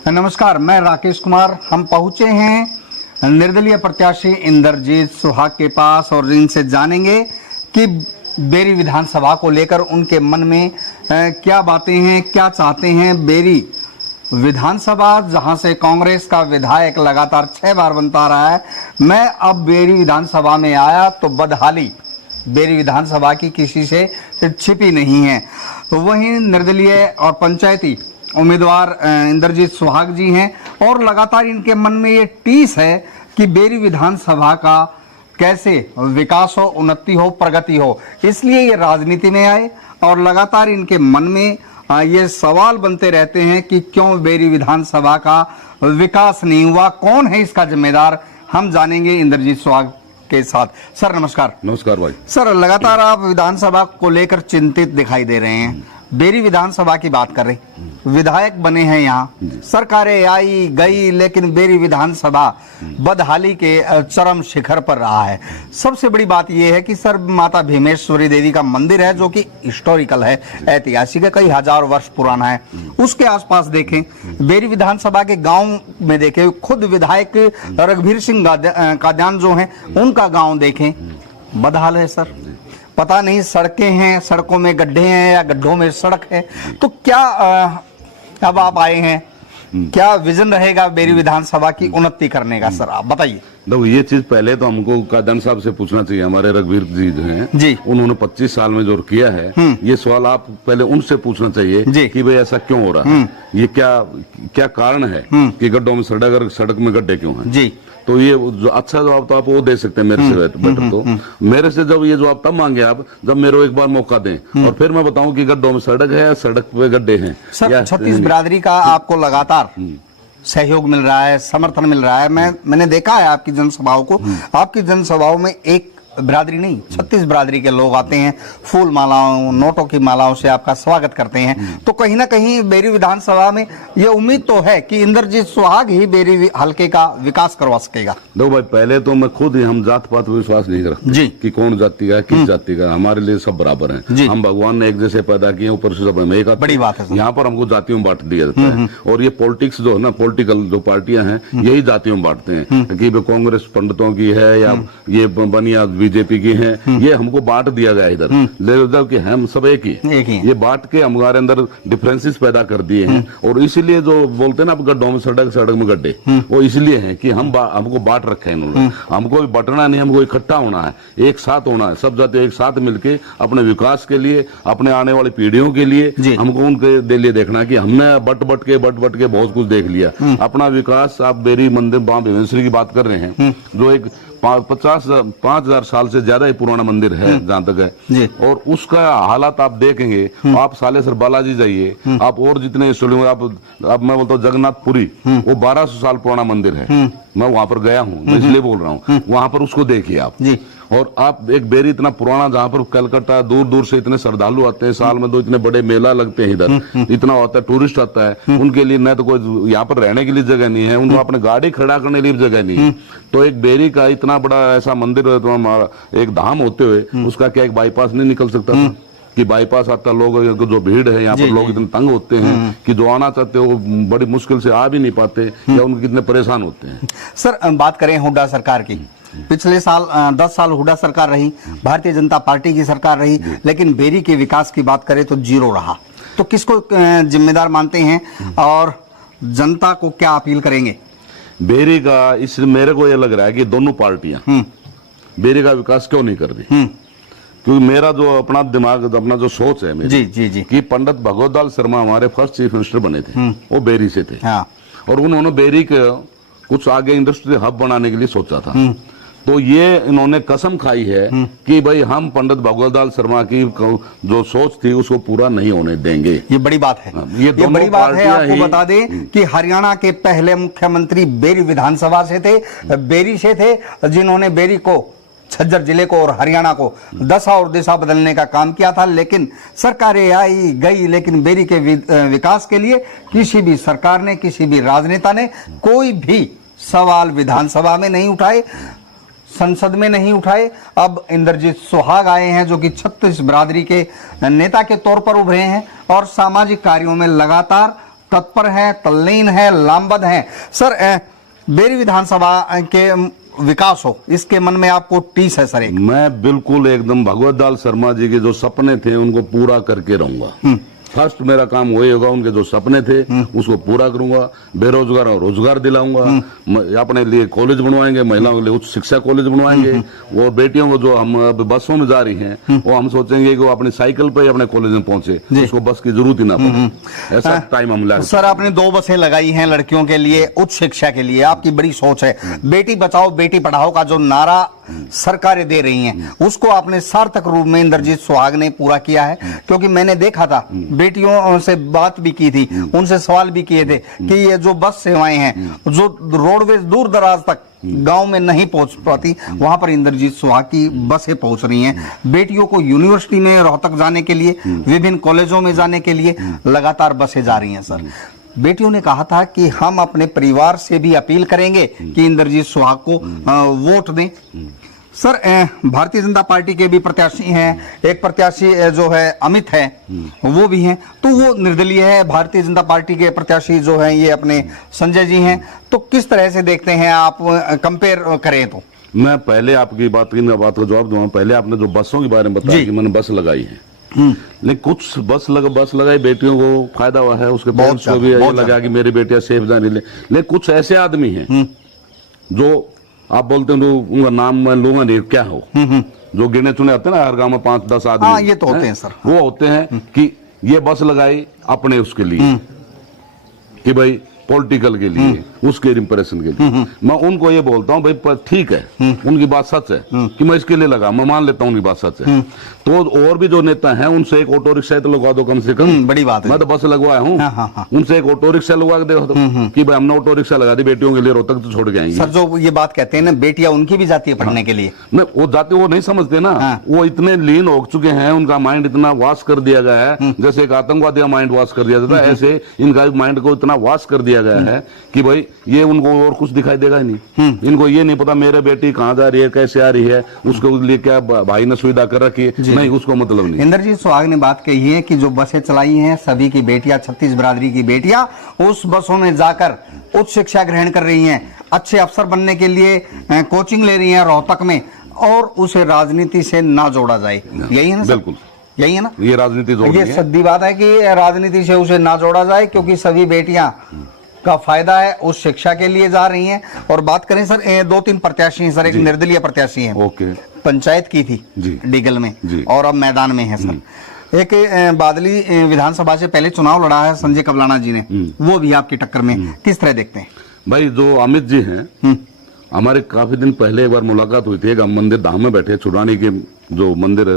नमस्कार, मैं राकेश कुमार। हम पहुंचे हैं निर्दलीय प्रत्याशी इंद्रजीत सुहाग के पास और इनसे जानेंगे कि बेरी विधानसभा को लेकर उनके मन में क्या बातें हैं, क्या चाहते हैं। बेरी विधानसभा जहां से कांग्रेस का विधायक लगातार 6 बार बनता रहा है, मैं अब बेरी विधानसभा में आया तो बदहाली बेरी विधानसभा की किसी से छिपी नहीं है। वहीं निर्दलीय और पंचायती उम्मीदवार इंद्रजीत सुहाग जी हैं और लगातार इनके मन में ये टीस है कि बेरी विधानसभा का कैसे विकास हो, उन्नति हो, प्रगति हो। इसलिए ये राजनीति में आए और लगातार इनके मन में ये सवाल बनते रहते हैं कि क्यों बेरी विधानसभा का विकास नहीं हुआ, कौन है इसका जिम्मेदार। हम जानेंगे इंद्रजीत सुहाग के साथ। सर नमस्कार। नमस्कार भाई। सर लगातार आप विधानसभा को लेकर चिंतित दिखाई दे रहे हैं। बेरी विधानसभा की बात कर रहे, विधायक बने हैं यहाँ, सरकारें आई गई, लेकिन बेरी विधानसभा बदहाली के चरम शिखर पर रहा है। सबसे बड़ी बात यह है कि सर माता भीमेश्वरी देवी का मंदिर है जो कि हिस्टोरिकल है, ऐतिहासिक है, कई हजार वर्ष पुराना है। उसके आसपास देखें, बेरी विधानसभा के गांव में देखें, खुद विधायक रघुवीर सिंह कादियान जो हैं उनका गांव देखें, बदहाल है सर। पता नहीं सड़कें हैं, सड़कों में गड्ढे हैं या गड्ढों में सड़क है। तो क्या अब आप आए हैं, क्या विजन रहेगा बेरी विधानसभा की उन्नति करने का? सर आप बताइए। देखो ये चीज पहले तो हमको कादन साहब से पूछना चाहिए। हमारे रघुवीर जी जो हैं जी, उन्होंने 25 साल में जो किया है, ये सवाल आप पहले उनसे पूछना चाहिए कि भाई ऐसा क्यों हो रहा है, ये क्या कारण है कि गड्ढों में सड़क में गड्ढे क्यों हैं जी। तो ये जो अच्छा जवाब तो आप वो दे सकते हैं मेरे से बेटर। तो मेरे से जब ये जवाब तब मांगे आप जब मेरे को एक बार मौका दें और फिर मैं बताऊं कि गड्ढों में सड़क है या सड़क पे गड्ढे हैं। सर छत्तीस बिरादरी का आपको लगातार सहयोग मिल रहा है, समर्थन मिल रहा है। मैंने देखा है आपकी जनसभाओं को। आपकी जनसभाओं में एक बिरादरी नहीं, 36 बिरादरी के लोग आते हैं, फूल मालाओं, नोटों की मालाओं से आपका स्वागत करते हैं। तो कहीं ना कहीं बेरी विधानसभा में ये उम्मीद तो है कि इंद्रजीत सुहाग ही बेरी हल्के का विकास करवा सकेगा। देखो भाई, पहले तो मैं खुद ही हम जात पात पर विश्वास नहीं रखते जी कि कौन जाति का किस जाति का, हमारे लिए सब बराबर हैं। हम भगवान ने एक जैसे पैदा किए, ऊपर से सब एक बड़ी बात है। यहाँ पर हमको जातियों में बांट दिया जाता है और ये पॉलिटिक्स जो है ना, पॉलिटिकल जो पार्टियां हैं यही जातियों में बांटते हैं कि कांग्रेस पंडितों की है या ये बनिया बीजेपी की है, ये हमको बांट दिया गया इधर। ले कि हम सब एक ही ये बांट के हमारे अंदर डिफरेंसेस पैदा कर दिए हैं। और इसीलिए जो बोलते हैं ना आप गड्ढों में सड़क में गड्ढे, वो इसलिए है कि हमको बांट रखा है इन्होंने। हमको भी बंटना नहीं, हमको इकट्ठा होना है, एक साथ होना है। सब जाति एक साथ मिलके अपने विकास के लिए, अपने आने वाली पीढ़ियों के लिए हमको उनके लिए देखना कि हमने बट बट के बहुत कुछ देख लिया। अपना विकास, आप बेरी मंदिर मां भीमेश्वरी की बात कर रहे हैं जो एक 5,000 साल से ज्यादा ही पुराना मंदिर है जहां तक है। और उसका हालात आप देखेंगे, आप सालेसर बालाजी जाइए, आप और जितने आप मैं बोलता हूँ जगन्नाथपुरी, वो 1200 साल पुराना मंदिर है। मैं वहां पर गया हूँ, मैं इसलिए बोल रहा हूँ। वहां पर उसको देखिए आप जी। और आप एक बेरी इतना पुराना जहाँ पर कलकत्ता दूर दूर से इतने श्रद्धालु आते हैं, साल में 2 इतने बड़े मेला लगते हैं इधर, इतना होता है, टूरिस्ट आता है, उनके लिए न तो कोई यहाँ पर रहने के लिए जगह नहीं है, उनको अपने गाड़ी खड़ा करने के लिए जगह नहीं है। तो एक बेरी का इतना बड़ा ऐसा मंदिर तो हमारा एक धाम होते हुए उसका क्या एक बाईपास नहीं निकल सकता था कि बाईपास आता, लोग जो भीड़ है यहाँ पर लोग इतने तंग होते हैं कि जो आना चाहते हो वो बड़ी मुश्किल से आ भी नहीं पाते या उनके कितने परेशान होते हैं। सर बात करें हुड्डा सरकार की, पिछले साल 10 साल हुड्डा सरकार रही, भारतीय जनता पार्टी की सरकार रही, लेकिन बेरी के विकास की बात करें तो जीरो रहा। तो किसको जिम्मेदार मानते हैं और जनता को क्या अपील करेंगे? बेरी का इस मेरे को ये लग रहा है कि दोनों पार्टियां बेरी का विकास क्यों नहीं कर रही। क्योंकि मेरा जो अपना दिमाग, अपना जो सोच है मेरी जी कि पंडित भगवत दास शर्मा हमारे फर्स्ट चीफ मिनिस्टर बने थे, वो बेरी से थे। और उन्होंने बेरी के कुछ आगे इंडस्ट्री हब बनाने के लिए सोचा था। तो ये इन्होंने कसम खाई है कि भाई हम पंडित भगवत दास शर्मा की जो सोच थी उसको पूरा नहीं होने देंगे। ये बड़ी बात है। ये बड़ी बात है। आपको बता दें कि हरियाणा के पहले मुख्यमंत्री बेरी विधानसभा से थे, बेरी से थे, जिन्होंने बेरी को, झज्जर जिले को और हरियाणा को दशा और दिशा बदलने का काम किया था। लेकिन सरकारें आई गई, लेकिन बेरी के विकास के लिए किसी भी सरकार ने, किसी भी राजनेता ने कोई भी सवाल विधानसभा में नहीं उठाए, संसद में नहीं उठाए। अब इंद्रजीत सुहाग आए हैं जो कि 36 बिरादरी के नेता के तौर पर उभरे हैं और सामाजिक कार्यों में लगातार तत्पर हैं, तल्लीन हैं, लामबद्ध हैं। सर बेरी विधानसभा के विकास हो, इसके मन में आपको टीस है सर? मैं बिल्कुल एकदम भगवत दाल शर्मा जी के जो सपने थे उनको पूरा करके रहूंगा। फर्स्ट मेरा काम वही होगा, उनके जो सपने थे उसको पूरा करूंगा। बेरोजगार और रोजगार दिलाऊंगा, अपने लिए कॉलेज बनवाएंगे, महिलाओं के लिए उच्च शिक्षा कॉलेज बनवाएंगे, और बेटियों को जो हम अब बसों में जा रही हैं वो हम सोचेंगे कि वो अपनी साइकिल पे अपने कॉलेज में पहुंचे, उसको बस की जरूरत ही ना पड़े। ऐसा टाइम हम लाए। सर आपने 2 बसें लगाई हैं लड़कियों के लिए, उच्च शिक्षा के लिए, आपकी बड़ी सोच है। बेटी बचाओ बेटी पढ़ाओ का जो नारा सरकारें दे रही हैं उसको आपने सार्थक रूप में इंद्रजीत सुहाग ने पूरा किया है। क्योंकि मैंने देखा था, बेटियों से बात भी की थी, उनसे सवाल भी किए थे कि ये जो बस सेवाएं हैं, जो रोडवेज दूर दराज तक गांव में नहीं पहुंच पाती, वहां पर इंद्रजीत सुहाग की बसें पहुंच रही हैं। बेटियों को यूनिवर्सिटी में रोहतक जाने के लिए, विभिन्न कॉलेजों में जाने के लिए लगातार बसें जा रही हैं। सर बेटियों ने कहा था कि हम अपने परिवार से भी अपील करेंगे कि इंद्रजीत सुहाग को वोट दें। सर भारतीय जनता पार्टी के भी प्रत्याशी हैं, एक प्रत्याशी जो है अमित है, वो भी हैं, तो वो निर्दलीय है। भारतीय जनता पार्टी के प्रत्याशी जो हैं ये अपने संजय जी हैं। तो किस तरह से देखते हैं आप, कंपेयर करें तो? मैं पहले आपकी बात को जवाब दूंगा। पहले आपने जो बसों के बारे में बताया कि मैंने बस लगाई है, लेकिन कुछ बस लगाई बेटियों को फायदा हुआ है, उसके पेरेंट्स को भी ये लगा कि मेरी बेटियां सेफ जाने ले। लेकिन कुछ ऐसे आदमी हैं जो आप बोलते हैं उनका नाम मैं लूंगा नहीं, क्या हो, जो गिने चुने आते हैं ना हर गांव में 5-10 आदमी। हाँ, ये तो होते हैं सर। वो होते हैं कि ये बस लगाई अपने उसके लिए कि भाई पॉलिटिकल के लिए, उसके इंप्रेशन के लिए। मैं उनको ये बोलता हूँ भाई ठीक है, उनकी बात सच है कि मैं इसके लिए लगा, मैं मान लेता हूँ उनकी बात सच है। तो और भी जो नेता हैं उनसे एक ऑटो रिक्शा तो लगवा दो कम से कम। बड़ी बात है। मैं तो बस लगवाया हूँ। हाँ। उनसे एक ऑटो रिक्शा लगवा के देखो कि भाई हमने ऑटो रिक्शा लगा दी बेटियों के लिए, रोहतक तो छोड़ के आएंगे। सर जो ये बात कहते हैं ना, बेटियां उनकी भी जाती है पढ़ने के लिए। नहीं, वो जाते वो नहीं समझते ना। वो इतने लीन हो चुके हैं, उनका माइंड इतना वाश कर दिया गया है, जैसे एक आतंकवादी का माइंड वाश कर दिया जाता है, ऐसे इनका माइंड को इतना वाश कर दिया गया है कि भाई ये उनको और कुछ दिखाई देगा ही नहीं। इनको ये नहीं पता मेरे बेटी कहाँ जा रही है, कैसे आ रही है, उसको लिए क्या भाई ने सुविधा कर रखी है, नहीं, उसको मतलब नहीं। इंद्रजीत सुहाग ने बात कही है कि जो बसें चलाई हैं सभी की बेटियां, 36 बिरादरी की बेटियां उस बसों में जाकर उच्च शिक्षा ग्रहण कर रही हैं, अच्छे अफसर बनने के लिए कोचिंग ले रही हैं रोहतक में, और उसे राजनीति से ना जोड़ा जाए। यही है ना? बिल्कुल यही है ना? ये राजनीति ये सच्ची बात है कि राजनीति से उसे ना जोड़ा जाए, क्योंकि सभी बेटियां का फायदा है, उस शिक्षा के लिए जा रही हैं। और बात करें सर 2-3 प्रत्याशी हैं सर, एक निर्दलीय प्रत्याशी हैं, ओके, पंचायत की थी डीगल में और अब मैदान में है सर। एक बादली विधानसभा से पहले चुनाव लड़ा है संजय कबलाना जी ने, वो भी आपकी टक्कर में, किस तरह देखते हैं? भाई जो अमित जी हैं, हमारे काफी दिन पहले एक बार मुलाकात हुई थी, एक हम मंदिर धाम में बैठे, छुड़ानी के जो मंदिर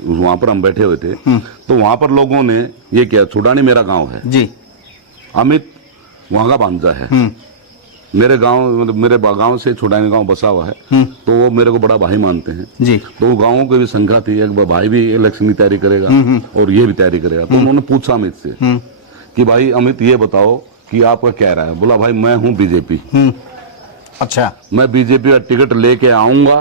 वहां पर हम बैठे हुए थे, तो वहां पर लोगों ने ये किया, छुड़ानी मेरा गांव है जी, अमित वहां का भांजा है, मेरे गांव से छुड़ानी गांव बसा हुआ है, तो वो मेरे को बड़ा भाई मानते हैं जी। तो गांवों की भी संख्या थी, एक भाई भी इलेक्शन की तैयारी करेगा और ये भी तैयारी करेगा। तो उन्होंने पूछा अमित से कि भाई अमित ये बताओ कि आपका क्या राय है? बोला भाई मैं हूँ बीजेपी। अच्छा, मैं बीजेपी का टिकट लेके आऊंगा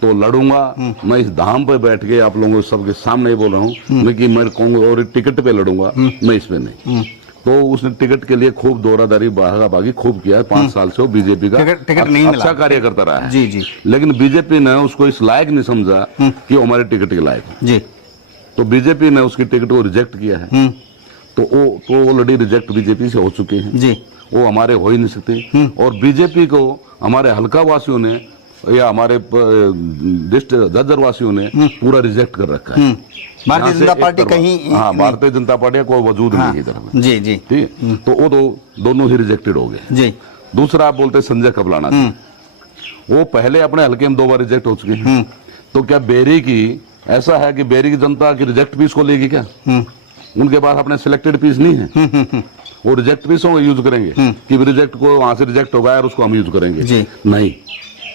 तो लड़ूंगा। मैं इस धाम पे बैठ के आप लोगों सबके सामने बोल रहा हूँ मैं कि मैं कहूंगा और टिकट पे लड़ूंगा, मैं इसमें नहीं। तो उसने टिकट के लिए खूब दौरादारी भागाभागी खूब किया है, 5 साल से वो बीजेपी का टिकट नहीं अच्छा कार्य करता रहा है जी। लेकिन बीजेपी ने उसको इस लायक नहीं समझा कि वो हमारे टिकट के लायक जी। तो बीजेपी ने उसकी टिकट को रिजेक्ट किया है। तो वो ऑलरेडी रिजेक्ट बीजेपी से हो चुके हैं जी, वो हमारे हो ही नहीं सकते। और बीजेपी को हमारे हल्का वासियों ने या हमारे झज्जर वासियों ने पूरा रिजेक्ट कर रखा है। भारतीय जनता पार्टी कहीं, हाँ, भारतीय जनता पार्टी का कोई वजूद नहीं इधर में जी जी, ठीक है। तो वो दोनों ही रिजेक्टेड हो गए जी। दूसरा आप बोलते संजय कबलाना जी, वो पहले अपने हल्के में 2 बार रिजेक्ट हो चुके हैं। तो क्या बेरी की ऐसा है कि बेरी की जनता की रिजेक्ट पीस को लेगी क्या? उनके पास अपने सिलेक्टेड पीस नहीं है, वो रिजेक्ट पीसों को यूज करेंगे कि रिजेक्ट को वहां से रिजेक्ट हो गया और उसको हम यूज करेंगे जी। नहीं,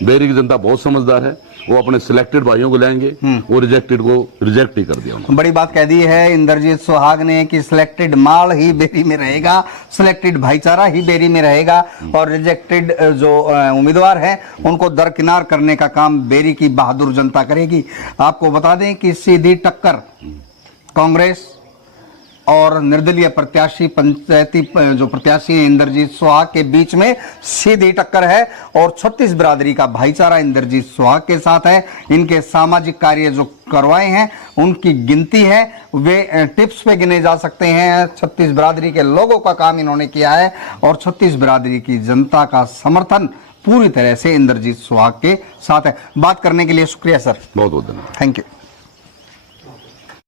बेरी की जनता बहुत समझदार है, वो अपने सिलेक्टेड भाइयों को लेंगे, वो रिजेक्टेड को रिजेक्ट ही कर दिया उन्होंने। बड़ी बात कह दी है इंद्रजीत सुहाग ने कि सिलेक्टेड माल ही बेरी में रहेगा, सिलेक्टेड भाईचारा ही बेरी में रहेगा, और रिजेक्टेड जो उम्मीदवार हैं उनको दरकिनार करने का काम बेरी की बहादुर जनता करेगी। आपको बता दें कि सीधी टक्कर कांग्रेस और निर्दलीय प्रत्याशी पंचायती जो प्रत्याशी हैं इंद्रजीत सुहाग के बीच में सीधी टक्कर है और 36 बिरादरी का भाईचारा इंद्रजीत सुहाग के साथ है। इनके सामाजिक कार्य जो करवाए हैं उनकी गिनती है, वे टिप्स पे गिने जा सकते हैं। 36 बिरादरी के लोगों का काम इन्होंने किया है और 36 बिरादरी की जनता का समर्थन पूरी तरह से इंद्रजीत सुहाग के साथ है। बात करने के लिए शुक्रिया सर, बहुत बहुत धन्यवाद, थैंक यू।